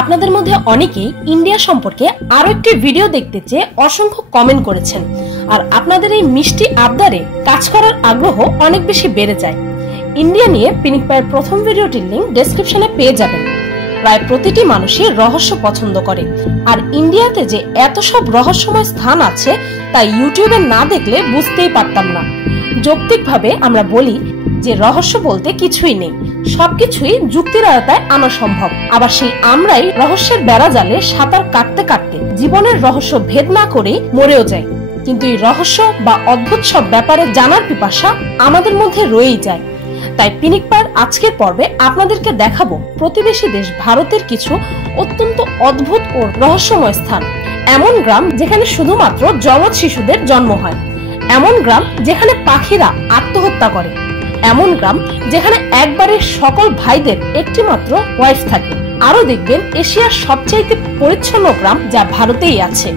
আপনাদের মধ্যে অনেকেই ইন্ডিয়া সম্পর্কে আরো একটি ভিডিও দেখতে চেয়ে অসংখ্য কমেন্ট করেছেন, আর আপনাদের এই মিষ্টি আবদারে কাজ করার আগ্রহ অনেক বেশি বেড়ে যায়। ইন্ডিয়া নিয়ে পিনিক পায়ের প্রথম ভিডিওটির লিংক ডেসক্রিপশনে পেয়ে যাবেন। প্রায় প্রতিটি মানুষই রহস্য পছন্দ করে, আর ইন্ডিয়াতে যে এত সব রহস্যময় স্থান আছে তা ইউটিউবে না দেখলে বুঝতেই পারতাম না। যৌক্তিকভাবে আমরা বলি যে রহস্য বলতে কিছুই নেই, সবকিছুই যুক্তির আয়তায় আনা সম্ভব। আবার সেই আমরাই রহস্যের বেড়া জালে সাঁতার কাটতে কাটতে জীবনের রহস্য ভেদ না করেই মরেও যাই। কিন্তু এই রহস্য বা অদ্ভুত সব ব্যাপারে জানার পিপাসা আমাদের মধ্যে রয়েই যায়। তাই পিনিক পায়ের আজকের পর্বে আপনাদেরকে দেখাবো প্রতিবেশী দেশ ভারতের কিছু অত্যন্ত অদ্ভুত ও রহস্যময় স্থান। এমন গ্রাম যেখানে শুধুমাত্র যমজ শিশুদের জন্ম হয়, এমন গ্রাম যেখানে পাখিরা আত্মহত্যা করে, এমন গ্রাম যেখানে একবারে সকল ভাইদের একটি মাত্র ওয়াইফ থাকে। আরো দেখবেন এশিয়ার সবচাইতে পরিচ্ছন্ন গ্রাম যা ভারতেই আছে।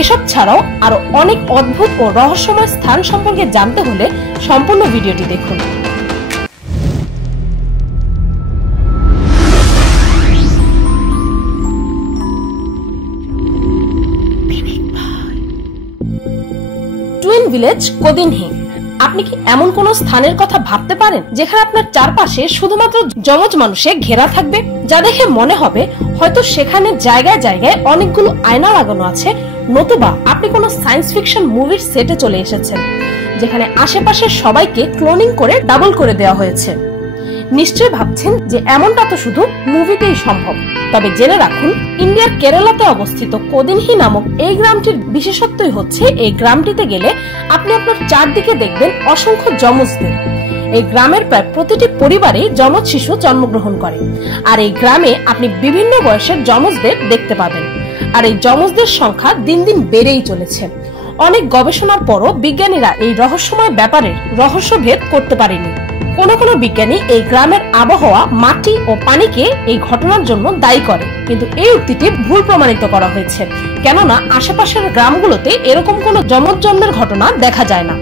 এসব ছাড়াও আরো অনেক অদ্ভুত ও রহস্যময় স্থান সম্পর্কে জানতে হলে সম্পূর্ণ ভিডিওটি দেখুন। Twin village Kodinhi. আপনি কি এমন কোন স্থানের কথা ভাবতে পারেন যেখানে আপনার চারপাশে শুধুমাত্র যমজ মানুষে ঘেরা থাকবে, যা দেখে মনে হবে হয়তো সেখানে জায়গায় জায়গায় অনেকগুলো আয়না লাগানো আছে, নতুবা আপনি কোনো সায়েন্স ফিকশন মুভির সেটে চলে এসেছেন যেখানে আশেপাশের সবাইকে ক্লোনিং করে ডাবল করে দেওয়া হয়েছে। নিশ্চয়ই ভাবছেন যে এমনটা তো শুধু মুভিতেই সম্ভব। তবে জেনে রাখুন, ইন্ডিয়ার কেরালাতে অবস্থিত কোদিনহি নামক এই গ্রামটির বিশেষত্বই হচ্ছে এই গ্রামটিতে গেলে আপনি আপনার চারদিকে দেখবেন অসংখ্য যমজদের। এই গ্রামের প্রায় প্রতিটি পরিবারে যমজ শিশু জন্মগ্রহণ করে, আর এই গ্রামে আপনি বিভিন্ন বয়সের যমজদের দেখতে পাবেন। আর এই যমজদের সংখ্যা দিন দিন বেড়েই চলেছে। অনেক গবেষণার পরও বিজ্ঞানীরা এই রহস্যময় ব্যাপারের রহস্যভেদ করতে পারেনি। কোন বিজ্ঞানী এই গ্রামের আবহাওয়া, মাটি ও পানিকে এই ঘটনার জন্য দায়ী করে, কিন্তু এই উক্তিটি ভুল প্রমাণিত করা হয়েছে, কেননা আশেপাশের গ্রামগুলোতে এরকম কোনো যমজ জন্মের ঘটনা দেখা যায় না।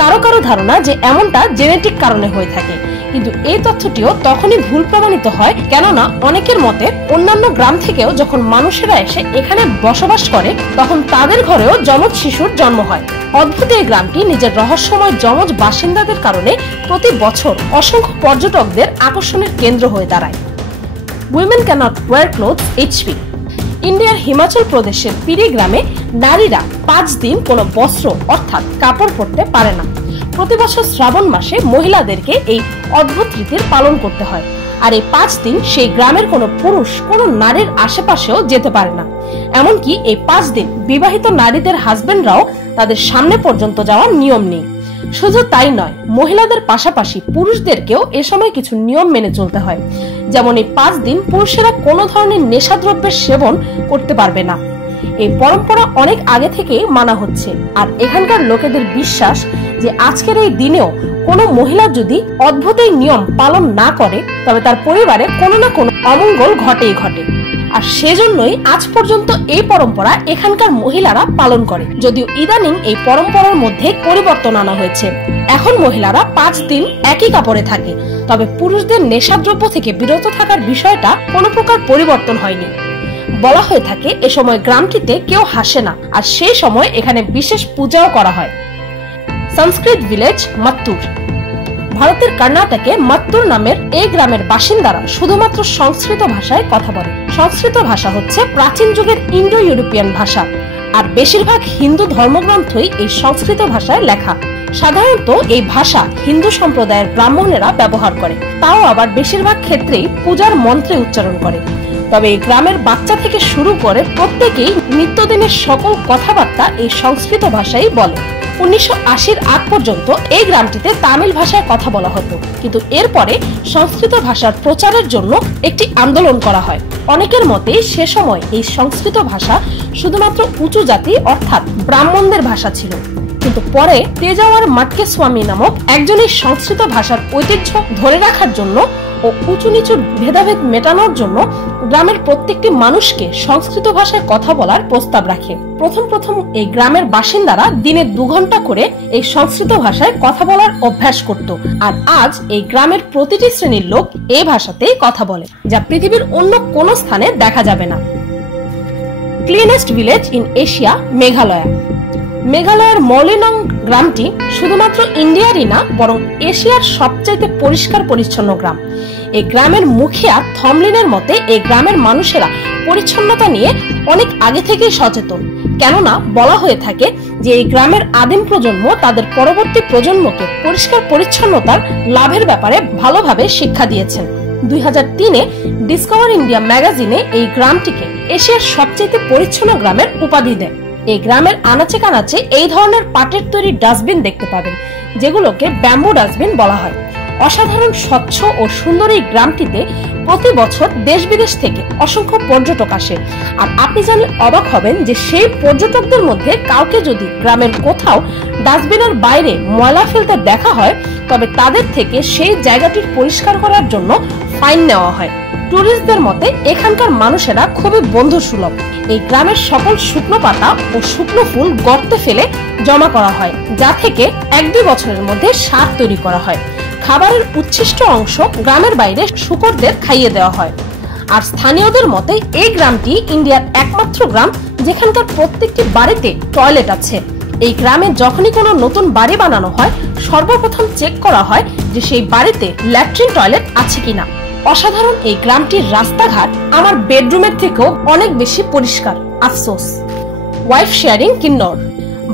কারো কারো ধারণা যে এমনটা জেনেটিক কারণে হয়ে থাকে, কিন্তু এই তথ্যটিও তখনই ভুল প্রমাণিত হয়, কেননা অনেকের মতে অন্যান্য গ্রাম থেকেও যখন মানুষেরা এসে এখানে বসবাস করে তখন তাদের ঘরেও যমজ শিশুর জন্ম হয়। অদ্ভুত এই গ্রামটি নিজের রহস্যময় যমজ বাসিন্দাদের কারণে প্রতি বছর অসংখ্য পর্যটকদের আকর্ষণের কেন্দ্র হয়ে দাঁড়ায়। Women cannot wear clothes HP. ইন্ডিয়ার হিমাচল প্রদেশের পিরি গ্রামে নারীরা 5 দিন কোনো বস্ত্র অর্থাৎ কাপড় পরতে পারে না। প্রতি বছর শ্রাবণ মাসে মহিলাদেরকে এই অদ্ভুত রীতির পালন করতে হয়, আর এই 5 দিন সেই গ্রামের কোনো পুরুষ কোনো নারীর আশেপাশেও যেতে পারে না। এমনকি এই 5 দিন বিবাহিত নারীদের হাজবেন্ডরাও তাদের সামনে পর্যন্ত যাওয়ার নিয়ম নেই। শুধু তাই নয়, মহিলাদের পাশাপাশি পুরুষদেরকেও এ সময় কিছু নিয়ম মেনে চলতে হয়। যেমন এই 5 দিন পুরুষেরা কোনো ধরনের নেশাদ্রব্যের সেবন করতে পারবে না। এই পরম্পরা অনেক আগে থেকেই মানা হচ্ছে, আর এখানকার লোকেদের বিশ্বাস যে আজকের এই দিনেও কোনো মহিলা যদি অদ্ভুত এই নিয়ম পালন না করে তবে তার পরিবারে কোনো না কোনো অমঙ্গল ঘটেই ঘটে। আর সেজন্যই আজ পর্যন্ত এই পরম্পরা এখানকার মহিলারা পালন করে। যদিও ইদানিং এই পরম্পরার মধ্যে পরিবর্তন আনা হয়েছে, এখন মহিলারা 5 দিন একই কাপড়ে থাকে, তবে পুরুষদের নেশাদ্রব্য থেকে বিরত থাকার বিষয়টা কোনো প্রকার পরিবর্তন হয়নি। বলা হয়ে থাকে এ সময় গ্রামটিতে কেউ হাসে না, আর সেই সময় এখানে বিশেষ পূজাও করা হয়। সংস্কৃত ভিলেজ মাত্তুর। ভারতের কর্ণাটকে মাত্তুর নামের এই গ্রামের বাসিন্দারা শুধুমাত্র সংস্কৃত ভাষায় কথা বলে। সংস্কৃত ভাষা হচ্ছে প্রাচীন যুগের ইন্ডো ইউরোপিয়ান ভাষা, আর বেশিরভাগ হিন্দু ধর্মগ্রন্থই এই সংস্কৃত ভাষায় লেখা। সাধারণত এই ভাষা হিন্দু সম্প্রদায়ের ব্রাহ্মণেরা ব্যবহার করে, তাও আবার বেশিরভাগ ক্ষেত্রেই পূজার মন্ত্রে উচ্চারণ করে। তবে এই গ্রামের বাচ্চা থেকে শুরু করে প্রত্যেকেই নিত্যদিনের সকল কথাবার্তা এই সংস্কৃত ভাষাই বলে। 1980-র আগ পর্যন্ত এই গ্রামটিতে তামিল ভাষায় কথা বলা হতো, কিন্তু এরপরে সংস্কৃত ভাষার প্রচারের জন্য একটি আন্দোলন করা হয়। অনেকের মতে সে সময় এই সংস্কৃত ভাষা শুধুমাত্র উঁচু জাতি অর্থাৎ ব্রাহ্মণদের ভাষা ছিল, কিন্তু পরে তেজাওয়ার মাটকে স্বামী নামক একজন এই সংস্কৃত ভাষার ঐতিহ্য ধরে রাখার জন্য ও উঁচু নিচু ভেদাভেদ মেটানোর জন্য গ্রামের প্রত্যেকটি মানুষকে সংস্কৃত ভাষায় কথা বলার প্রস্তাব রাখে। প্রথম এই গ্রামের বাসিন্দারা দিনে 2 ঘন্টা করে এই সংস্কৃত ভাষায় কথা বলার অভ্যাস করত, আর আজ এই গ্রামের প্রতিটি শ্রেণীর লোক এই ভাষাতেই কথা বলে, যা পৃথিবীর অন্য কোনো স্থানে দেখা যাবে না। Cleanest village in Asia, Meghalaya. মেঘালয়ের মলিনং গ্রামটি শুধুমাত্র ইন্ডিয়ারই না, বরং এশিয়ার সবচাইতে পরিষ্কার পরিচ্ছন্ন গ্রাম। এই গ্রামের মুখিয়া থমলিনের মতে এই গ্রামের মানুষেরা পরিচ্ছন্নতা নিয়ে অনেক আগে থেকেই সচেতন, কেননা বলা হয়ে থাকে যে এই গ্রামের আদিম প্রজন্ম তাদের পরবর্তী প্রজন্মকে পরিষ্কার পরিচ্ছন্নতার লাভের ব্যাপারে ভালোভাবে শিক্ষা দিয়েছেন। 2003-এ ডিসকভার ইন্ডিয়া ম্যাগাজিনে এই গ্রামটিকে এশিয়ার সবচেয়ে পরিচ্ছন্ন গ্রামের উপাধি দেয়। এই গ্রামের আনাচে কানাচে এই ধরনের পাটের তৈরি ডাস্টবিন দেখতে পাবেন, যেগুলোকে ব্যাম্বু ডাস্টবিন বলা হয়। অসাধারণ স্বচ্ছ ও সুন্দর এই গ্রামটিতে প্রতি বছর দেশ বিদেশ থেকে অসংখ্য পর্যটক আসে, আর আপনি জানলে অবাক হবেন যে সেই পর্যটকদের মধ্যে কাউকে যদি গ্রামের কোথাও ডাস্টবিনের বাইরে ময়লা ফেলতে দেখা হয়, তবে তাদের থেকে সেই জায়গাটির পরিষ্কার করার জন্য ফাইন নেওয়া হয়। টুরিস্টদের মতে এখানকার মানুষেরা খুবই বন্ধু সুলভ। এই গ্রামের সকল শুকনো পাতা ও শুকনো ফুল গর্তে ফেলে জমা করা হয়, যা থেকে 1-2 বছরের মধ্যে সার তৈরি করা হয়। খাবারের উচ্ছিষ্ট অংশ গ্রামের বাইরে শূকরদের খাইয়ে দেওয়া হয়। আর স্থানীয়দের মতে এই গ্রামটি ইন্ডিয়ার একমাত্র গ্রাম যেখানকার প্রত্যেকটি বাড়িতে টয়লেট আছে। এই গ্রামে যখনই কোনো নতুন বাড়ি বানানো হয়, সর্বপ্রথম চেক করা হয় যে সেই বাড়িতে ল্যাট্রিন টয়লেট আছে কিনা। অসাধারণ এই গ্রামটির রাস্তাঘাট আমার বেডরুমের থেকেও অনেক বেশি পরিষ্কার। আফসোস। ওয়াইফ শেয়ারিং কিন্নর।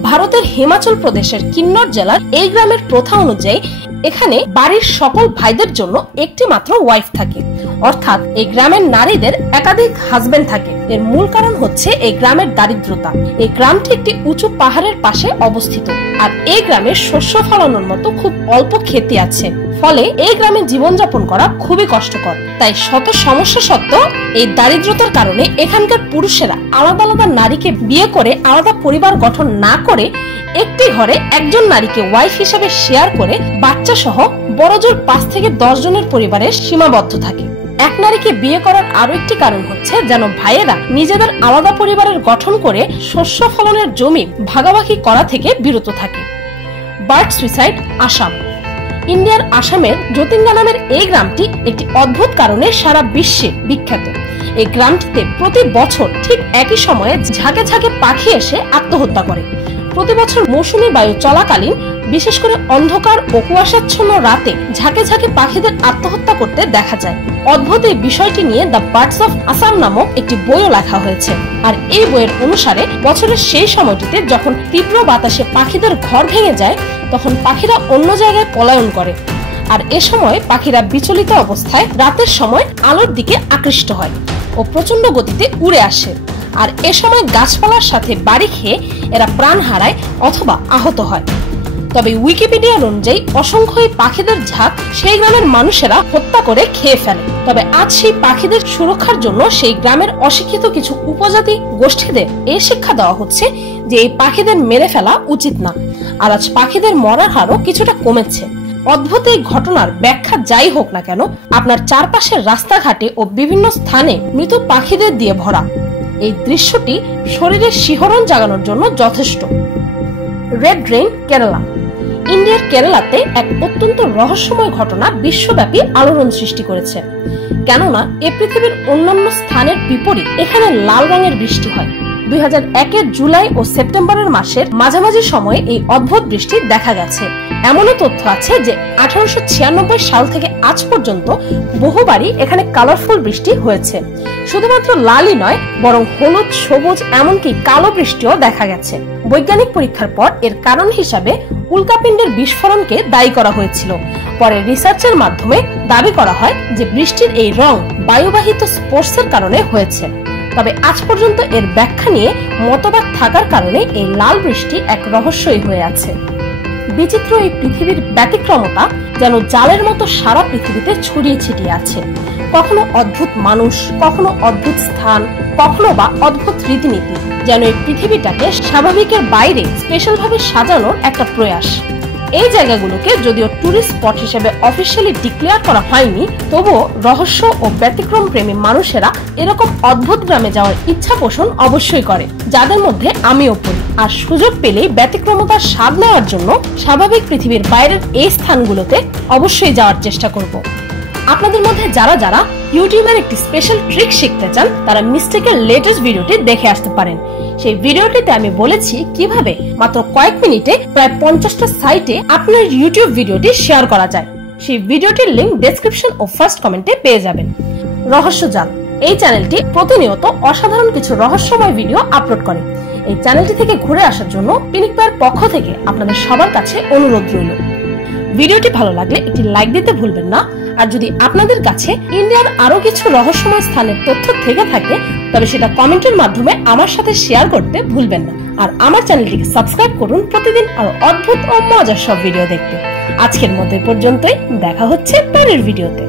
ভারতের হিমাচল প্রদেশের কিন্নর জেলার এই গ্রামের প্রথা অনুযায়ী এখানে বাড়ির সকল ভাইদের জন্য একটি মাত্র ওয়াইফ থাকে, অর্থাৎ এই গ্রামের নারীদের একাধিক হাজবেন্ড থাকে। এর মূল কারণ হচ্ছে এই গ্রামের দারিদ্রতা। এই গ্রামটি একটি উঁচু পাহাড়ের পাশে অবস্থিত, আর এই গ্রামে শস্য ফলানোর মতো খুব অল্প ক্ষেতি আছে, ফলে এই গ্রামে জীবনযাপন করা খুবই কষ্টকর। তাই শত সমস্যা সত্ত্বেও এই দারিদ্রতার কারণে এখানকার পুরুষেরা আলাদা আলাদা নারীকে বিয়ে করে আলাদা পরিবার গঠন না করে একটি ঘরে একজন নারীকে ওয়াইফ হিসেবে শেয়ার করে বাচ্চা সহ বড়জোর 5 থেকে 10 জনের পরিবারে সীমাবদ্ধ থাকে। এক নারীকে বিয়ে করার আরো একটি কারণ হচ্ছে যেন ভাইয়েরা নিজেদের আলাদা পরিবারের গঠন করে শস্য ফলনের জমি ভাগাভাগি করা থেকে বিরত থাকে। Bird suicide, Assam. ইন্ডিয়ার আসামের জ্যোতিঙ্গা নামের এই গ্রামটি একটি অদ্ভুত কারণে সারা বিশ্বে বিখ্যাত। এই গ্রামটিতে প্রতি বছর ঠিক একই সময়ে ঝাঁকে ঝাঁকে পাখি এসে আত্মহত্যা করে। প্রতি বছর মৌসুমী বায়ু চলাকালীন, বিশেষ করে অন্ধকার ও কুয়াশাচ্ছন্ন রাতে ঝাঁকে ঝাঁকে পাখিদের আত্মহত্যা করতে দেখা যায়। অদ্ভুত এই বিষয়টি নিয়ে দ্য বার্ডস অফ আসাম নামক একটি বইও লেখা হয়েছে। আর এই বইয়ের অনুসারে বছরের সেই সময়টিতে যখন তীব্র বাতাসে পাখিদের ঘর ভেঙে যায়, তখন পাখিরা অন্য জায়গায় পলায়ন করে, আর এ সময় পাখিরা বিচলিত অবস্থায় রাতের সময় আলোর দিকে আকৃষ্ট হয় ও প্রচন্ড গতিতে উড়ে আসে। আর এ সময় গাছপালার সাথে বাড়ি খেয়ে এরা প্রাণ হারায় অথবা আহত হয়। তবে উইকিপিডিয়ার অনুযায়ী অসংখ্য পাখিদের ঝাঁক সেই গ্রামের মানুষেরা হত্যা করে খেয়ে ফেলে। তবে আজ সেই পাখিদের সুরক্ষার জন্য সেই গ্রামের অশিক্ষিত কিছু উপজাতি গোষ্ঠীদের এই শিক্ষা দেওয়া হচ্ছে যে এই পাখিদের মেরে ফেলা উচিত না। আর আজ পাখিদের মরার হারও কিছুটা কমেছে। অদ্ভুত এই ঘটনার ব্যাখ্যা যাই হোক না কেন, আপনার চারপাশের রাস্তাঘাটে ও বিভিন্ন স্থানে মৃত পাখিদের দিয়ে ভরা এই দৃশ্যটি শরীরে শিহরণ জাগানোর জন্য যথেষ্ট। Red rain, Kerala. ইন্ডিয়ার কেরালাতে এক অত্যন্ত রহস্যময় ঘটনা বিশ্বব্যাপী আলোড়ন সৃষ্টি করেছে, কেননা এ পৃথিবীর অন্যান্য স্থানের বিপরীত এখানে লাল রঙের বৃষ্টি হয়। 2001-এর জুলাই ও সেপ্টেম্বরের মাসের মাঝামাঝি সময়ে এই অদ্ভুত বৃষ্টি দেখা গেছে। এমনও তথ্য আছে যে 1896 সাল থেকে আজ পর্যন্ত বহুবারই এখানে কালারফুল বৃষ্টি হয়েছে। শুধুমাত্র লালই নয়, বরং হলুদ, সবুজ, এমনকি কালো বৃষ্টিও দেখা গেছে। বৈজ্ঞানিক পরীক্ষার পর এর কারণ হিসাবে উল্কাপিণ্ডের বিস্ফোরণকে দায়ী করা হয়েছিল। পরে রিসার্চের মাধ্যমে দাবি করা হয় যে বৃষ্টির এই রং বায়ুবাহিত স্পোর্টসের কারণে হয়েছে। তবে আজ পর্যন্ত এর ব্যাখ্যা নিয়ে মতবাদ থাকার কারণে এই লাল বৃষ্টি এক রহস্যই হয়ে আছে। বিচিত্র এই পৃথিবীর ব্যতিক্রমতা যেন জালের মতো সারা পৃথিবীতে ছড়িয়ে ছিটিয়ে আছে। কখনো অদ্ভুত মানুষ, কখনো অদ্ভুত স্থান, কখনো বা অদ্ভুত রীতিনীতি, যেন এই পৃথিবীটাকে স্বাভাবিকের বাইরে স্পেশাল ভাবে সাজানোর একটা প্রয়াস। এই জায়গাগুলোকে যদিও টুরিস্ট স্পট হিসেবে অফিসিয়ালি ডিক্লেয়ার করা হয়নি, তবুও রহস্য ও ব্যতিক্রম প্রেমী মানুষেরা এরকম অদ্ভুত গ্রামে যাওয়ার ইচ্ছা পোষণ অবশ্যই করে, যাদের মধ্যে আমিও পড়ি। আর সুযোগ পেলেই ব্যতিক্রমতার স্বাদ নেওয়ার জন্য স্বাভাবিক পৃথিবীর বাইরের এই স্থানগুলোতে অবশ্যই যাওয়ার চেষ্টা করব। আপনাদের মধ্যে যারা যারা ইউটিউবের একটি স্পেশাল ট্রিক শিখতে চান, তারা মিস্টেকের লেটেস্ট ভিডিওটি দেখে আসতে পারেন। সেই ভিডিওটিতে আমি বলেছি কিভাবে মাত্র কয়েক মিনিটে প্রায় 50টা সাইটে আপনার ইউটিউব ভিডিওটি শেয়ার করা যায়। সেই ভিডিওটির লিংক ডেসক্রিপশন ও ফার্স্ট কমেন্টে পেয়ে যাবেন। রহস্যজাল এই চ্যানেলটি প্রতিনিয়ত অসাধারণ কিছু রহস্যময় ভিডিও আপলোড করে। এই চ্যানেলটি থেকে ঘুরে আসার জন্য পিনিকপায়ের পক্ষ থেকে আপনাদের সবার কাছে অনুরোধ রইল। ভিডিওটি ভালো লাগলে একটি লাইক দিতে ভুলবেন না। আর যদি আপনাদের কাছে ইন্ডিয়ার আরো কিছু রহস্যময় স্থানের তথ্য থেকে থাকে, তবে সেটা কমেন্টের মাধ্যমে আমার সাথে শেয়ার করতে ভুলবেন না। আর আমার চ্যানেলটিকে সাবস্ক্রাইব করুন প্রতিদিন আরো অদ্ভুত ও মজার সব ভিডিও দেখতে। আজকের মতো পর্যন্তই, দেখা হচ্ছে পরের ভিডিওতে।